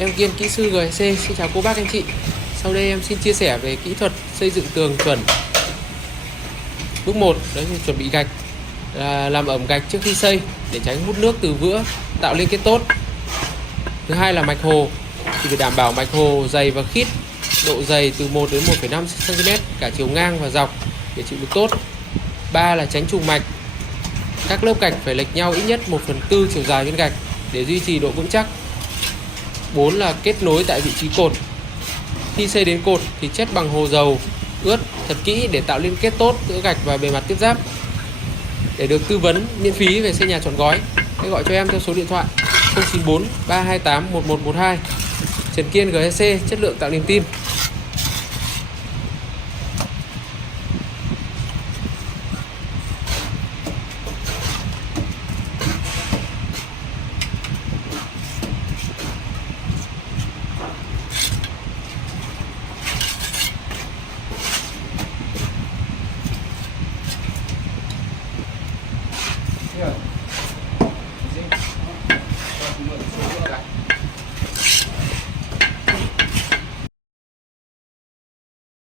Em Kiên, kỹ sư GSC. Xin chào cô bác anh chị. Sau đây em xin chia sẻ về kỹ thuật xây dựng tường chuẩn. Bước 1 đấy là chuẩn bị gạch, làm ẩm gạch trước khi xây để tránh hút nước từ vữa, tạo liên kết tốt. Thứ hai là mạch hồ, thì phải đảm bảo mạch hồ dày và khít, độ dày từ 1 đến 1,5 cm cả chiều ngang và dọc để chịu lực tốt. 3 là tránh trùng mạch, các lớp gạch phải lệch nhau ít nhất 1/4 chiều dài viên gạch để duy trì độ vững chắc. 4 là kết nối tại vị trí cột. Khi xây đến cột thì chất bằng hồ dầu ướt thật kỹ để tạo liên kết tốt giữa gạch và bề mặt tiếp giáp. Để được tư vấn miễn phí về xây nhà trọn gói, hãy gọi cho em theo số điện thoại 094 328 1112. Trần Kiên GSC, chất lượng tạo niềm tin. Yeah.